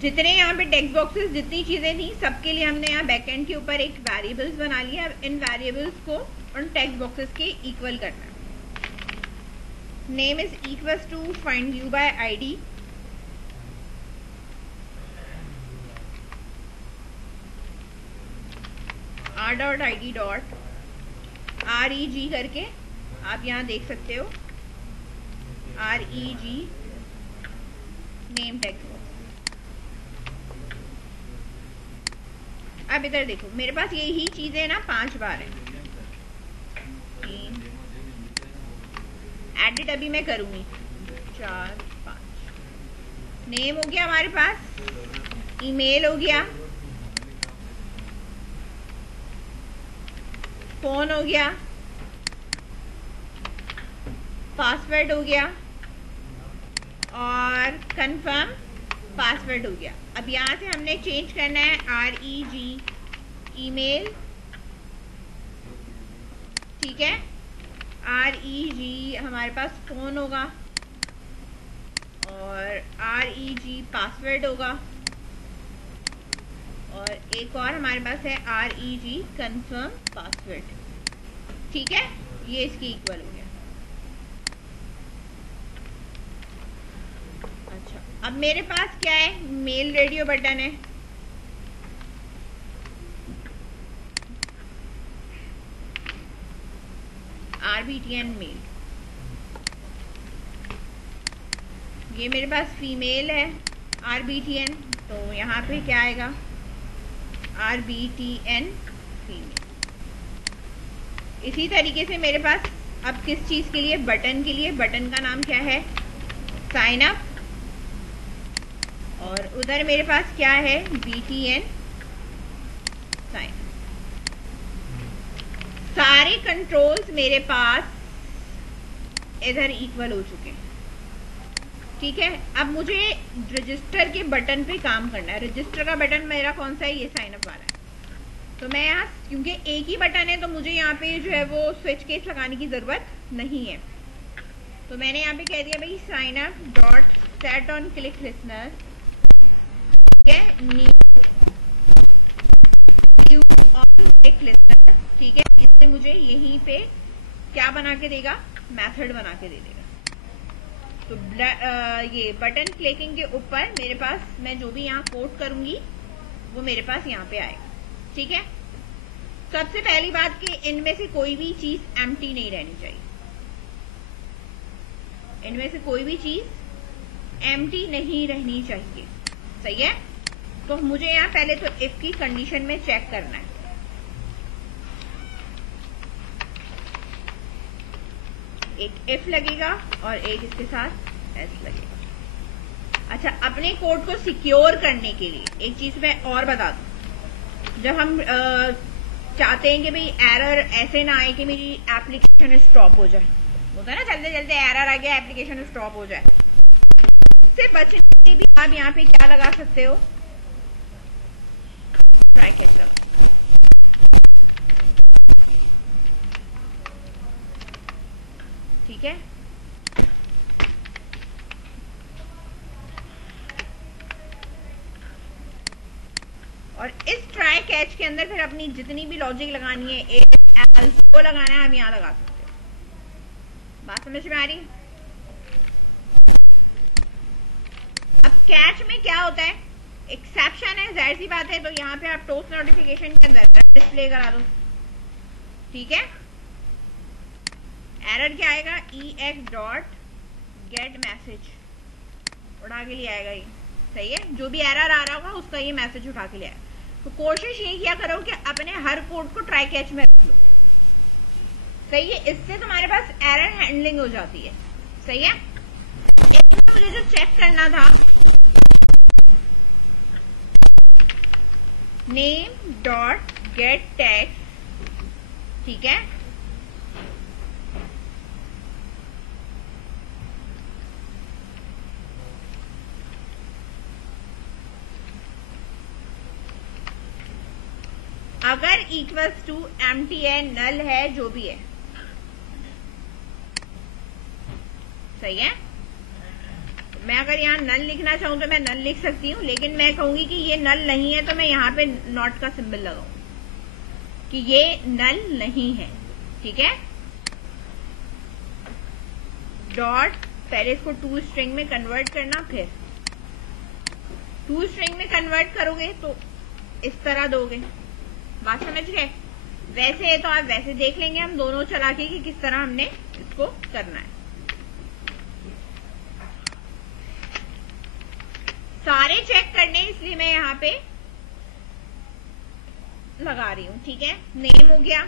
जितने यहाँ पे टेक्स्ट बॉक्सेस जितनी चीजें थी सबके लिए हमने यहाँ बैकएंड के ऊपर एक वेरिएबल्स बना लिया। अब इन वेरिएबल्स को उन टेक्स्ट बॉक्सेस के इक्वल करना है। Name is equals to find view by ID, r.id.reg करके आप यहाँ देख सकते हो reg नेम टेक्स्ट बॉक्स। अब इधर देखो मेरे पास यही चीजें ना 5 बार है। एडिट अभी मैं करूंगी 4 5। नेम हो गया हमारे पास, ईमेल हो गया, फोन हो गया, पासवर्ड हो गया और कंफर्म पासवर्ड हो गया। अब यहां से हमने चेंज करना है REG ईमेल, ठीक है। REG हमारे पास फोन होगा और REG पासवर्ड होगा और एक और हमारे पास है REG कंफर्म पासवर्ड, ठीक है। ये इसकी इक्वल हो गया। अच्छा, अब मेरे पास क्या है, मेल रेडियो बटन है, RBTN मेल, ये मेरे पास फीमेल है RBTN, तो यहाँ पे क्या आएगा RBTN फीमेल। इसी तरीके से मेरे पास अब किस चीज के लिए, बटन के लिए, बटन का नाम क्या है साइन अप, और उधर मेरे पास क्या है BTN साइन। सारे कंट्रोल्स मेरे पास इधर इक्वल हो चुके हैं, ठीक है। अब मुझे रजिस्टर के बटन पे काम करना है। रजिस्टर का बटन मेरा कौन सा है, ये साइन अप वाला है। तो मैं यहाँ, क्योंकि एक ही बटन है तो मुझे यहाँ पे जो है वो स्विच केस लगाने की जरूरत नहीं है। तो मैंने यहाँ पे कह दिया भाई sign up dot set on click listener, ठीक है, न्यू ऑन क्लिक लिसनर, ठीक है। इससे मुझे यहीं पे क्या बना के देगा, मेथड बना के दे देगा। तो ये बटन क्लिकिंग के ऊपर मेरे पास मैं जो भी यहाँ कोड करूंगी वो मेरे पास यहाँ पे आएगा, ठीक है। सबसे पहली बात कि इनमें से कोई भी चीज एम्प्टी नहीं रहनी चाहिए, इनमें से कोई भी चीज एम्प्टी नहीं रहनी चाहिए, सही है। तो मुझे यहाँ पहले तो इफ की कंडीशन में चेक करना है। एक इफ लगेगा और एक इसके साथ एस लगेगा। अच्छा, अपने कोड को सिक्योर करने के लिए एक चीज मैं और बता दूं, जब हम चाहते हैं कि भाई एरर ऐसे ना आए कि मेरी एप्लीकेशन स्टॉप हो जाए, होता है ना चलते चलते एरर आ गया एप्लीकेशन स्टॉप हो जाए, उससे बचने के लिए भी आप यहाँ पे क्या लगा सकते हो, ट्राई कैच करो, ठीक है। और इस ट्राई कैच के अंदर फिर अपनी जितनी भी लॉजिक लगानी है, इफ एल्स को लगाना है, हम यहां लगा सकते हैं। बात समझ में आ रही है। अब कैच में क्या होता है, एक्सेप्शन है, जाहिर सी बात है, तो यहाँ पे आप टोस्ट नोटिफिकेशन के अंदर डिस्प्ले करा दो, ठीक है। एरर क्या आएगा, ex.getMessage उठा के लिए आएगा, ये सही है। जो भी एरर आ रहा होगा उसका ये मैसेज उठा के ले आएगा। तो कोशिश ये किया करो कि अपने हर कोड को ट्राई कैच में रख लो, सही है। इससे तुम्हारे पास एरर हैंडलिंग हो जाती है, सही है। मुझे जो चेक करना था, name.getText, ठीक है। अगर इक्वल्स टू एम्प्टी है, नल है, जो भी है, सही है। मैं अगर यहाँ नल लिखना चाहूँ तो मैं नल लिख सकती हूँ, लेकिन मैं कहूंगी कि ये नल नहीं है तो मैं यहाँ पे नॉट का सिंबल लगाऊंगी कि ये नल नहीं है। ठीक है, डॉट, पहले इसको टू स्ट्रिंग में कन्वर्ट करना, फिर टू स्ट्रिंग में कन्वर्ट करोगे तो इस तरह दोगे। बात समझ गए? वैसे है तो आप वैसे देख लेंगे हम दोनों चला के कि किस तरह हमने इसको करना है। सारे चेक करने इसलिए मैं यहाँ पे लगा रही हूं। ठीक है, नेम हो गया,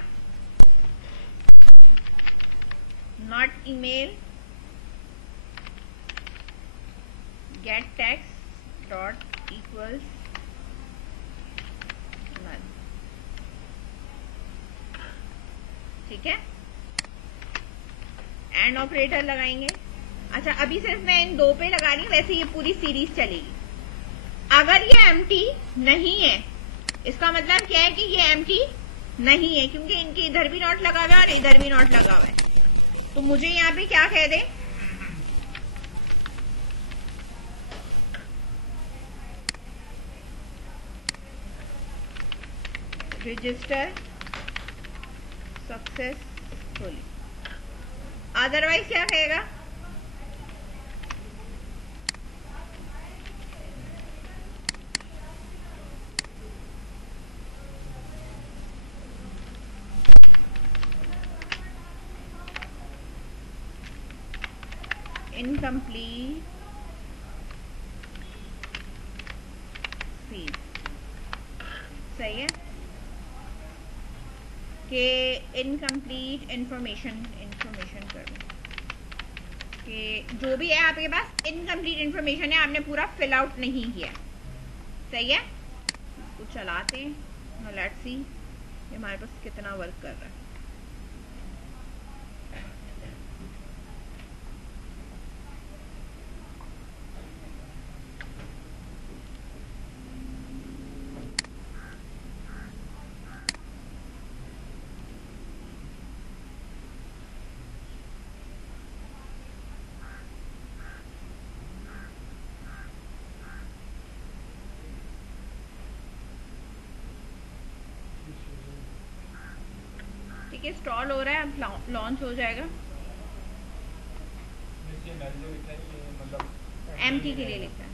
not email, get text dot equals null. ठीक है, एंड ऑपरेटर लगाएंगे। अच्छा, अभी सिर्फ मैं इन दो पे लगा रही हूं, वैसे ये पूरी सीरीज चलेगी। अगर ये एम्प्टी नहीं है, इसका मतलब क्या है कि ये एम्प्टी नहीं है, क्योंकि इनके इधर भी नॉट लगा हुआ है और इधर भी नॉट लगा हुआ है। तो मुझे यहाँ पे क्या कह दे, रजिस्टर सक्सेसफुली। अदरवाइज क्या कहेगा, इनकम्प्लीट फील्ड। सही है कि इनकम्प्लीट इंफॉर्मेशन कर दो कि जो भी है आपके पास इनकम्प्लीट इंफॉर्मेशन है, आपने पूरा फिल आउट नहीं किया। सही है, इसको चलाते हैं, लेट्स सी ये हमारे पास कितना वर्क कर रहा है। ठीक है, स्टॉल हो रहा है, अब लॉन्च हो जाएगा। एम्प्टी के लिए लिखा है।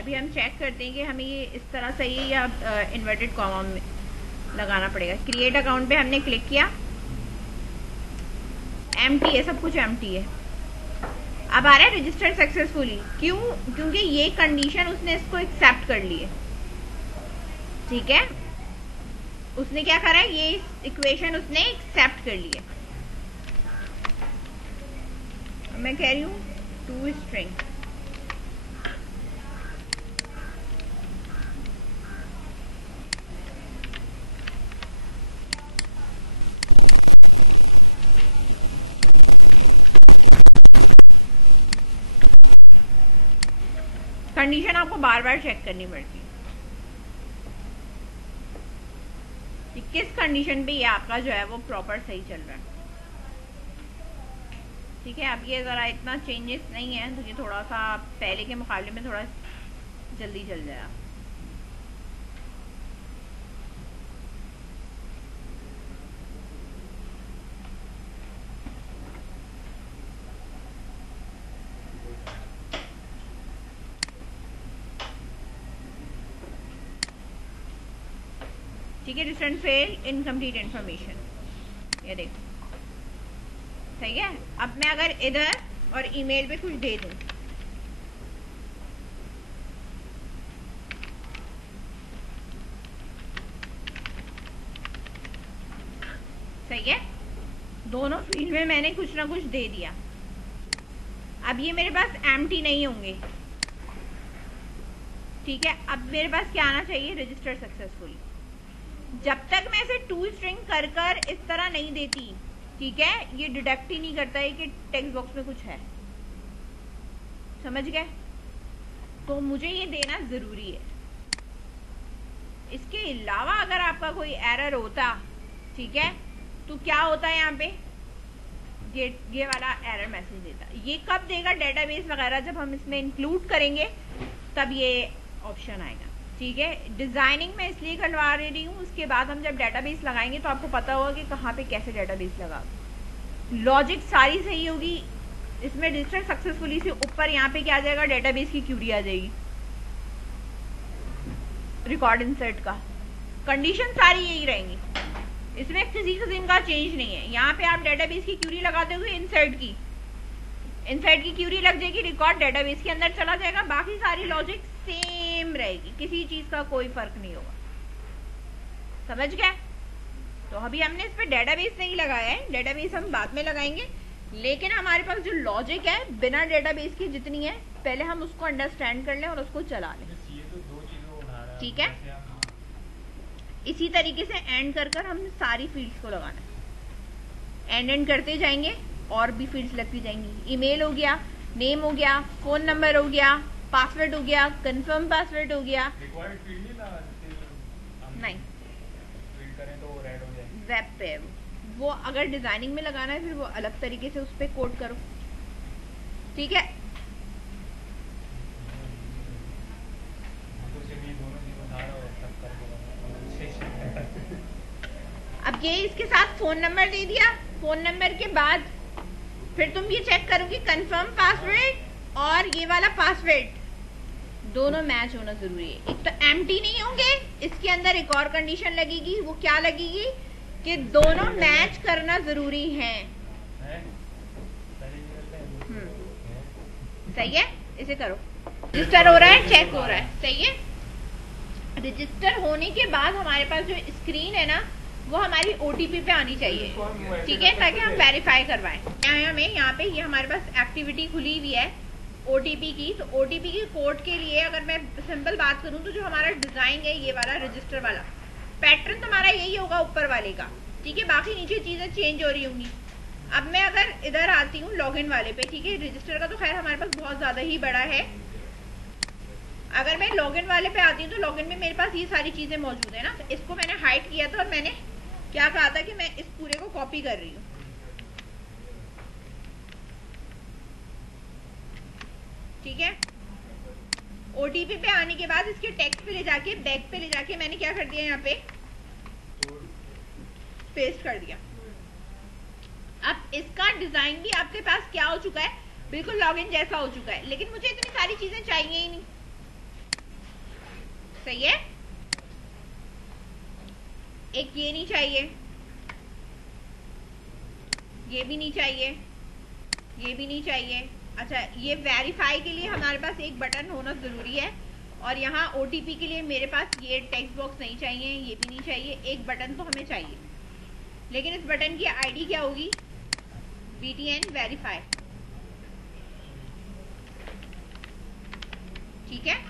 अभी हम चेक करते हैं कि हमें ये इस तरह सही है या इन्वर्टेड कॉमा में लगाना पड़ेगा। क्रिएट अकाउंट पे हमने क्लिक किया, एम्प्टी है, सब कुछ एम्प्टी है। अब आ रहा है रजिस्टर्ड सक्सेसफुली। क्यों? क्योंकि ये कंडीशन उसने इसको एक्सेप्ट कर ली है। ठीक है, उसने क्या करा है, ये इक्वेशन उसने एक्सेप्ट कर ली है। मैं कह रही हूं टू स्ट्रिंग, कंडीशन आपको बार बार चेक करनी पड़ती है कि किस कंडीशन पे ये आपका जो है वो प्रॉपर सही चल रहा है। ठीक है, अब ये ज़रा इतना चेंजेस नहीं है तो ये थोड़ा सा पहले के मुकाबले में थोड़ा जल्दी चल जाएगा। ठीक है, रिटर्न फेल, इनकम्प्लीट इंफॉर्मेशन, ये देखो सही है। अब मैं अगर इधर और ईमेल पे कुछ दे दूं, सही है, दोनों फील्ड में मैंने कुछ ना कुछ दे दिया। अब ये मेरे पास एम्प्टी नहीं होंगे। ठीक है, अब मेरे पास क्या आना चाहिए, रजिस्टर सक्सेसफुली। जब तक मैं इसे टू स्ट्रिंग कर कर इस तरह नहीं देती, ठीक है, ये डिटेक्ट ही नहीं करता है कि टेक्स्ट बॉक्स में कुछ है। समझ गए? तो मुझे ये देना जरूरी है। इसके अलावा अगर आपका कोई एरर होता, ठीक है, तो क्या होता है यहाँ पे, ये वाला एरर मैसेज देता। ये कब देगा डेटाबेस वगैरह, जब हम इसमें इंक्लूड करेंगे तब ये ऑप्शन आएगा। ठीक है, डिजाइनिंग में इसलिए करवा रही हूँ, उसके बाद हम जब डेटाबेस लगाएंगे तो आपको पता होगा कि कहाँ पे कैसे डेटाबेस लगा। लॉजिक सारी सही होगी, इसमें रजिस्टर सक्सेसफुली से ऊपर यहाँ पे क्या आ जाएगा, डेटाबेस की क्यूरी आ जाएगी रिकॉर्ड इंसर्ट का। कंडीशन सारी यही रहेंगी, इसमें किसी किस्म का चेंज नहीं है। यहाँ पे आप डेटाबेस की क्यूरी लगाते हुए इंसर्ट की क्यूरी लग जाएगी, रिकॉर्ड डेटाबेस के अंदर चला जाएगा, बाकी सारी लॉजिक सेम रहेगी, किसी चीज का कोई फर्क नहीं होगा। समझ गए? तो अभी हमने इस पे डेटाबेस नहीं लगाया है, डेटाबेस हम बाद में लगाएंगे, लेकिन हमारे पास जो लॉजिक है बिना डेटाबेस की जितनी है, पहले हम उसको अंडरस्टैंड कर लें और उसको चला लें। ठीक है, इसी तरीके से एंड कर हम सारी फील्ड्स को लगाना है, एंड करते जाएंगे और भी फील्ड्स लगती जाएंगी। ईमेल हो गया, नेम हो गया, फोन नंबर हो गया, पासवर्ड हो गया, कंफर्म पासवर्ड हो गया। नहीं, वेब पे वो अगर डिजाइनिंग में लगाना है फिर वो अलग तरीके से उस पर कोड करो। ठीक है, अब ये इसके साथ फोन नंबर दे दिया, फोन नंबर के बाद फिर तुम ये चेक करोगे कंफर्म पासवर्ड और ये वाला पासवर्ड दोनों मैच होना जरूरी है। एक तो एम्प्टी नहीं होंगे, इसके अंदर एक और कंडीशन लगेगी, वो क्या लगेगी कि दोनों मैच करना जरूरी है। सही है, इसे करो। रजिस्टर हो रहा है, चेक हो रहा है, सही है। रजिस्टर होने के बाद हमारे पास जो स्क्रीन है ना वो हमारी ओटीपी पे आनी चाहिए। ठीक है, ताकि हम वेरीफाई करवाएं। हमें यहाँ पे ये हमारे पास एक्टिविटी खुली हुई है ओटीपी की, तो ओटीपी की कोड के लिए अगर मैं सिंपल बात करूं तो जो हमारा डिजाइन है ये वाला रजिस्टर वाला पैटर्न तुम्हारा यही होगा ऊपर वाले का। ठीक है, बाकी नीचे चीजें चेंज हो रही होंगी। अब मैं अगर इधर आती हूँ लॉगिन वाले पे, ठीक है, रजिस्टर का तो खैर हमारे पास बहुत ज्यादा ही बड़ा है। अगर मैं लॉगिन वाले पे आती हूँ तो लॉगिन में मेरे पास ये सारी चीजें मौजूद है ना। तो इसको मैंने हाइड किया था और मैंने क्या कहा था कि मैं इस पूरे को कॉपी कर रही हूँ। ठीक है, ओटीपी पे आने के बाद इसके टेक्स्ट पे ले जाके बैक पे ले जाके मैंने क्या कर दिया, यहाँ पे पेस्ट कर दिया। अब इसका डिजाइन भी आपके पास क्या हो चुका है, बिल्कुल लॉगिन जैसा हो चुका है, लेकिन मुझे इतनी सारी चीजें चाहिए ही नहीं। सही है, एक ये नहीं चाहिए, ये भी नहीं चाहिए, ये भी नहीं चाहिए। अच्छा, ये वेरीफाई के लिए हमारे पास एक बटन होना जरूरी है, और यहाँ ओटीपी के लिए मेरे पास ये टेक्स्ट बॉक्स नहीं चाहिए, ये भी नहीं चाहिए, एक बटन तो हमें चाहिए। लेकिन इस बटन की आईडी क्या होगी, BTN वेरीफाई। ठीक है,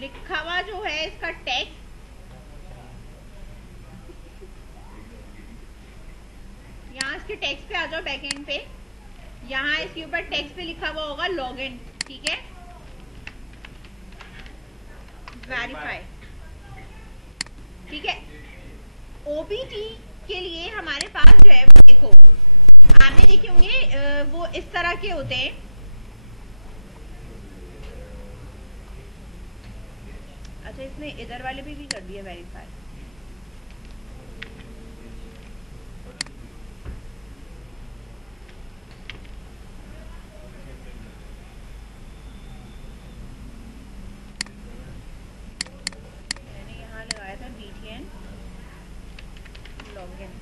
लिखा हुआ जो है इसका टेक्स्ट, यहाँ इसके टेक्स्ट पे आ जाओ, बैकएंड पे, यहाँ इसके ऊपर टेक्स्ट पे लिखा हुआ होगा लॉगिन। ठीक है, वेरीफाई। ठीक है, ओपीटी के लिए हमारे पास जो है वो देखो, आपने देखे होंगे वो इस तरह के होते हैं। अच्छा, इसने इधर वाले भी कर दिया वेरीफाई। मैंने यहाँ लगाया था BTN लॉगिन।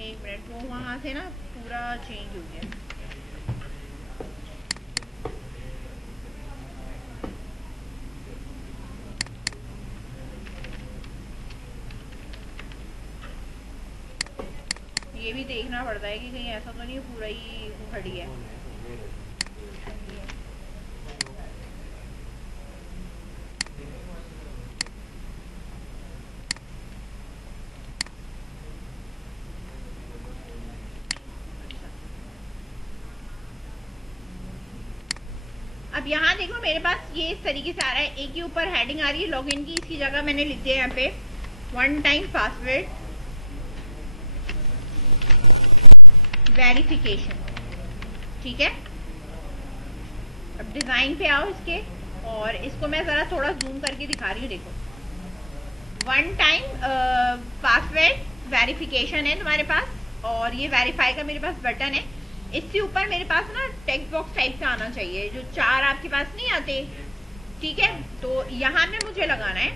एक मिनट, वो वहां से ना पूरा चेंज हो गया। ये भी देखना पड़ता है कि कहीं ऐसा तो नहीं पूरा ही खड़ी है। अब यहाँ देखो मेरे पास ये इस तरीके से आ रहा है, एक के ऊपर हेडिंग आ रही है लॉगिन की, इसकी जगह मैंने लिख दिया यहाँ पे 1 टाइम पासवर्ड वेरिफिकेशन। ठीक है, अब डिजाइन पे आओ इसके, और इसको मैं जरा थोड़ा जूम करके दिखा रही हूँ। देखो 1 टाइम पासवर्ड वेरिफिकेशन है तुम्हारे पास, और ये वेरीफाई का मेरे पास बटन है। इसके ऊपर मेरे पास ना टेक्स्ट बॉक्स टाइप का आना चाहिए, जो 4 आपके पास नहीं आते। ठीक है, तो यहाँ में मुझे लगाना है,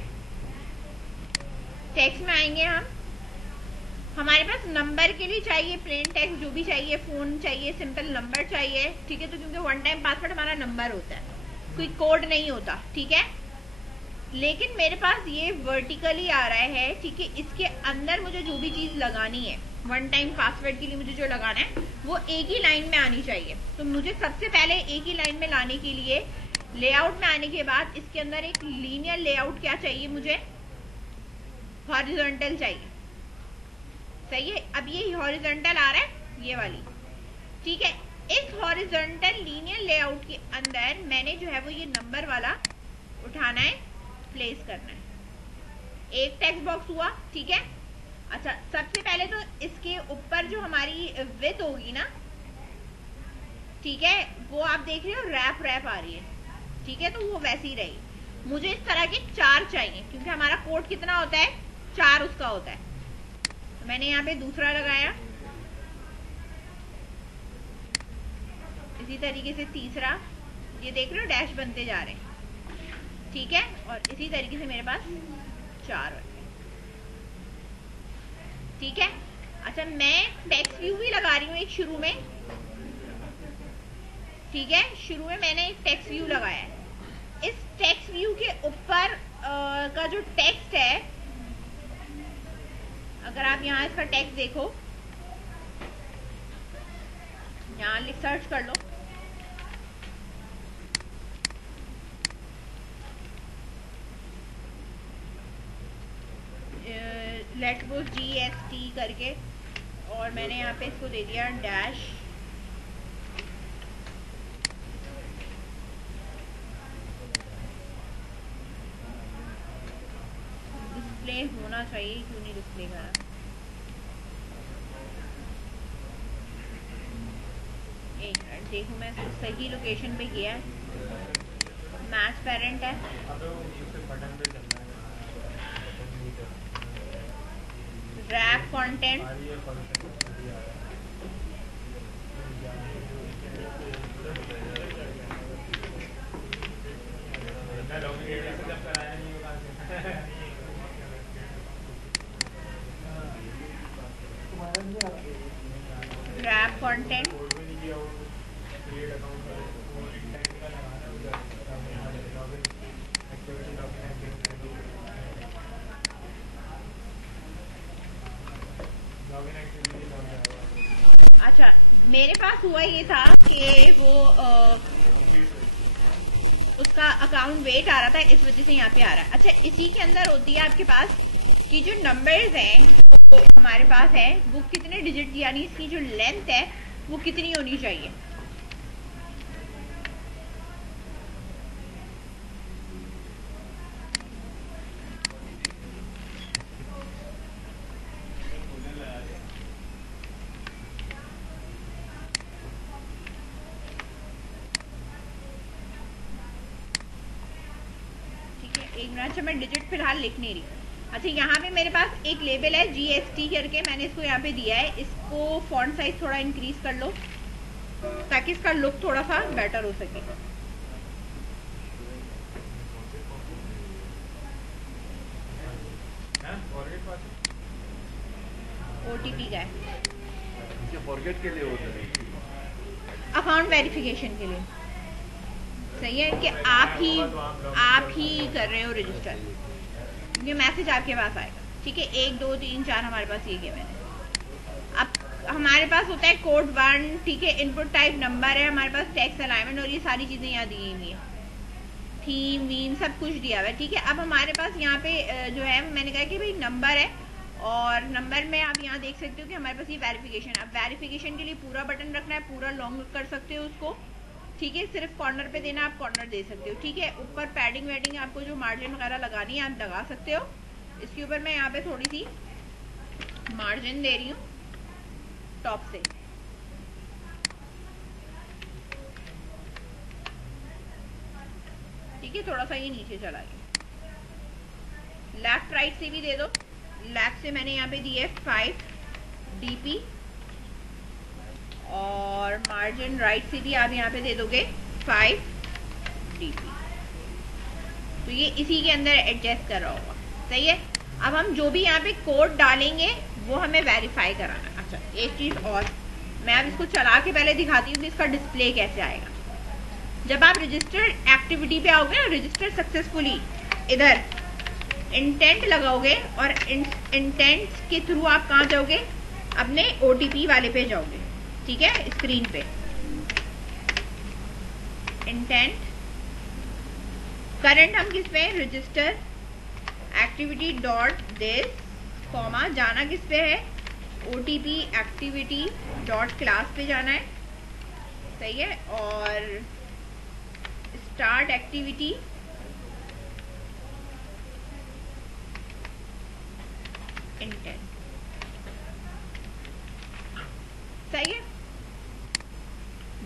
टेक्स्ट में आएंगे हम, हमारे पास नंबर के लिए चाहिए प्लेन टेक्स्ट, जो भी चाहिए, फोन चाहिए, सिंपल नंबर चाहिए। ठीक है, तो क्योंकि 1 टाइम पासवर्ड हमारा नंबर होता है, कोई कोड नहीं होता। ठीक है, लेकिन मेरे पास ये वर्टिकली आ रहा है। ठीक है, इसके अंदर मुझे जो भी चीज लगानी है 1 टाइम पासवर्ड के लिए मुझे जो लगाना है वो एक ही लाइन में आनी चाहिए। तो मुझे सबसे पहले एक ही लाइन में लाने के लिए लेआउट में आने के बाद इसके अंदर एक लीनियर लेआउट क्या चाहिए, मुझे हॉरिजॉन्टल चाहिए। सही है, अब ये हॉरिजॉन्टल आ रहा है ये वाली। ठीक है, इस हॉरिजॉन्टल लीनियर लेआउट के अंदर मैंने जो है वो ये नंबर वाला उठाना है, प्लेस करना है। एक टेक्स्ट बॉक्स हुआ। ठीक है, अच्छा सबसे पहले तो इसके ऊपर जो हमारी विड्थ होगी ना, ठीक है, वो आप देख रहे हो रैप आ रही है। ठीक है, तो वो वैसी ही रहेगी। मुझे इस तरह के 4 चाहिए, क्योंकि हमारा कोड कितना होता है, 4 उसका होता है। तो मैंने यहाँ पे दूसरा लगाया, इसी तरीके से तीसरा, ये देख रहे हो डैश बनते जा रहे हैं। ठीक है, और इसी तरीके से मेरे पास 4 बन गए। ठीक है, अच्छा मैं टेक्स्ट व्यू भी लगा रही हूँ एक शुरू में। ठीक है, शुरू में मैंने एक टेक्स्ट व्यू लगाया है। इस टेक्स्ट व्यू के ऊपर का जो टेक्स्ट है, अगर आप यहाँ इसका टेक्स्ट देखो, यहाँ सर्च कर लो, लेटबोस GST करके, और मैंने यहाँ पे इसको दे दिया डैश। डिस्प्ले होना चाहिए, क्यों नहीं डिस्प्ले करा। एक मिनट देखो, मैं सही लोकेशन पे किया है, मैच पेरेंट है। रैप कंटेंट, रैप कंटेंट, अच्छा मेरे पास हुआ ये था कि वो उसका अकाउंट वेट आ रहा था, इस वजह से यहाँ पे आ रहा है। अच्छा इसी के अंदर होती है आपके पास कि जो नंबर्स हैं वो हमारे पास है, वो कितने डिजिट यानी इसकी जो लेंथ है वो कितनी होनी चाहिए। अच्छा मैं डिजिट फिलहाल लिख नहीं रही। अच्छा यहाँ पे मेरे पास एक लेबल है GST करके, मैंने इसको यहाँ पे दिया है। इसको फॉन्ट साइज थोड़ा इंक्रीज कर लो ताकि इसका लुक थोड़ा सा बेटर हो सके। OTP का है, फॉरगेट के लिए होता है, अकाउंट वेरिफिकेशन के लिए। सही है कि आप ही कर रहे हो रजिस्टर, ये मैसेज आपके पास आएगा। ठीक है, 1 2 3 4 हमारे पास ये गेम है। अब हमारे पास होता है कोड 1। ठीक है, इनपुट टाइप नंबर है, हमारे पास टेक्स्ट अलाइनमेंट और ये सारी चीजें यहाँ दी हुई है, थीम वीम सब कुछ दिया हुआ है। ठीक है, अब हमारे पास यहाँ पे जो है मैंने कहा कि भाई नंबर है, और नंबर में आप यहाँ देख सकते हो कि हमारे पास ये वेरिफिकेशन। अब वेरिफिकेशन के लिए पूरा बटन रखना है, पूरा लॉन्ग कर सकते हो उसको। ठीक है, सिर्फ कॉर्नर पे देना, आप कॉर्नर दे सकते हो। ठीक है, ऊपर पैडिंग वेडिंग आपको जो मार्जिन वगैरह लगानी है आप लगा सकते हो। इसके ऊपर मैं यहाँ पे थोड़ी सी मार्जिन दे रही हूँ टॉप से। ठीक है, थोड़ा सा ये नीचे चला गया। लेफ्ट राइट से भी दे दो। लेफ्ट से मैंने यहाँ पे दी है 5 dp और मार्जिन राइट से भी आप यहाँ पे दे दोगे 5 dp। तो ये इसी के अंदर एडजस्ट कर रहा होगा। सही है। अब हम जो भी यहाँ पे कोड डालेंगे वो हमें वेरीफाई कराना है। अच्छा, एक चीज और, मैं अब इसको चला के पहले दिखाती हूँ कि इसका डिस्प्ले कैसे आएगा। जब आप रजिस्टर्ड एक्टिविटी पे आओगे ना, रजिस्टर सक्सेसफुली, इधर इंटेंट लगाओगे और इंटेंट के थ्रू आप कहाँ जाओगे, अपने OTP वाले पे जाओगे। ठीक है, स्क्रीन पे इंटेंट करंट हम किस पे, register activity dot this comma, जाना किस पे है, OTP एक्टिविटी डॉट क्लास पे जाना है। सही है। और स्टार्ट एक्टिविटी इंटेंट। सही है।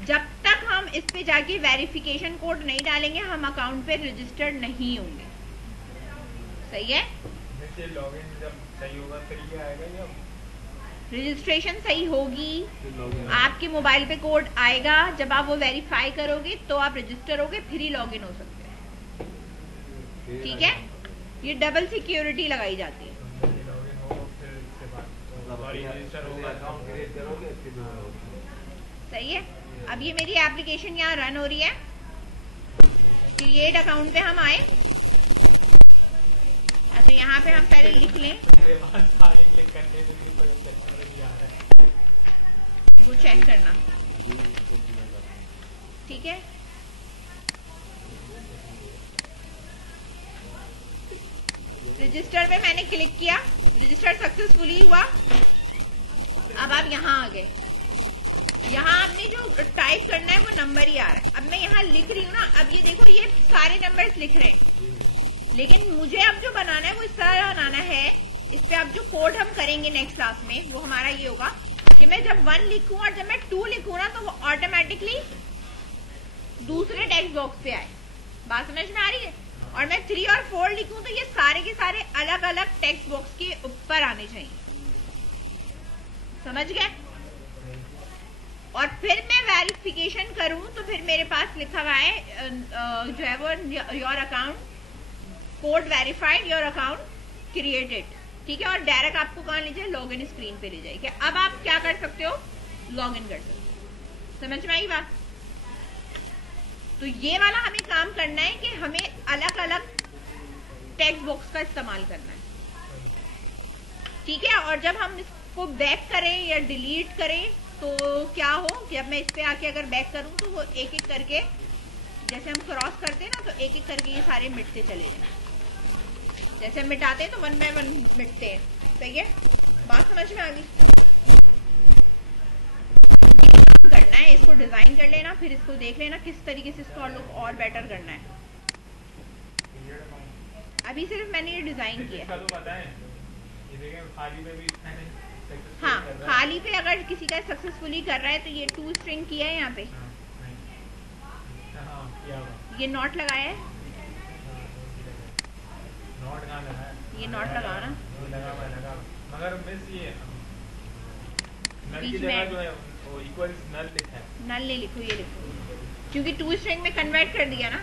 जब तक हम इस पे जाके वेरिफिकेशन कोड नहीं डालेंगे हम अकाउंट पे रजिस्टर्ड नहीं होंगे। सही है। लॉगिन जब सही होगा फिर ये आएगा या रजिस्ट्रेशन सही होगी, आपके मोबाइल पे कोड आएगा, जब आप वो वेरीफाई करोगे तो आप रजिस्टर होगे, फिर ही लॉगिन हो सकते हैं। ठीक है, ये डबल सिक्योरिटी लगाई जाती है। सही है। अब ये मेरी एप्लीकेशन यहाँ रन हो रही है। क्रिएट अकाउंट पे हम आए, तो यहाँ पे हम पहले लिख लें, वो चेक करना। ठीक है, रजिस्टर पे मैंने क्लिक किया, रजिस्टर सक्सेसफुली हुआ। अब आप यहाँ आ गए, यहाँ आपने जो टाइप करना है वो नंबर ही आ रहा है। अब मैं यहाँ लिख रही हूँ ना, अब ये देखो ये सारे नंबर्स लिख रहे हैं, लेकिन मुझे अब जो बनाना है वो इस तरह बनाना है। इस पे अब जो कोड हम करेंगे नेक्स्ट क्लास में वो हमारा ये होगा कि मैं जब 1 लिखूं और जब मैं 2 लिखूं ना तो वो ऑटोमेटिकली दूसरे टेक्स्ट बॉक्स पे आए। बात समझ में आ रही है। और मैं 3 और 4 लिखूं तो ये सारे के सारे अलग अलग टेक्स्ट बॉक्स के ऊपर आने चाहिए। समझ गए। और फिर मैं वेरिफिकेशन करूं तो फिर मेरे पास लिखा हुआ है जो है वो your account code verified, your account created. ठीक है, और डायरेक्ट आपको कहाँ ले जाए, लॉगिन स्क्रीन पे ले जाएगी। अब आप क्या कर सकते हो, लॉगिन कर सकते हो। समझ में आई बात। तो ये वाला हमें काम करना है कि हमें अलग अलग टेक्स्ट बॉक्स का इस्तेमाल करना है। ठीक है, और जब हम इसको बैक करें या डिलीट करें तो क्या हो, जब मैं इस पे आके अगर बैक करूं तो वो एक एक करके, जैसे हम क्रॉस करते हैं ना, तो एक एक करके ये सारे मिटते चले जाए। जैसे हम मिटाते हैं तो 1 बाय 1 मिटते हैं। सही है, बात समझ में आ गई। करना है, इसको डिजाइन कर लेना, फिर इसको देख लेना किस तरीके से इसको और बेटर करना है। अभी सिर्फ मैंने ये डिजाइन किया। हाँ, खाली पे अगर किसी का सक्सेसफुली कर रहा है तो ये 2 स्ट्रिंग किया है यहाँ पे, ये नॉट लगाया है, ये नॉट लगाओ ना, मगर मिस ये बीच में जो है वो इक्वल्स नल लिखा है। नल नहीं लिखो, ये लिखो, क्योंकि 2 स्ट्रिंग में कन्वर्ट कर दिया ना।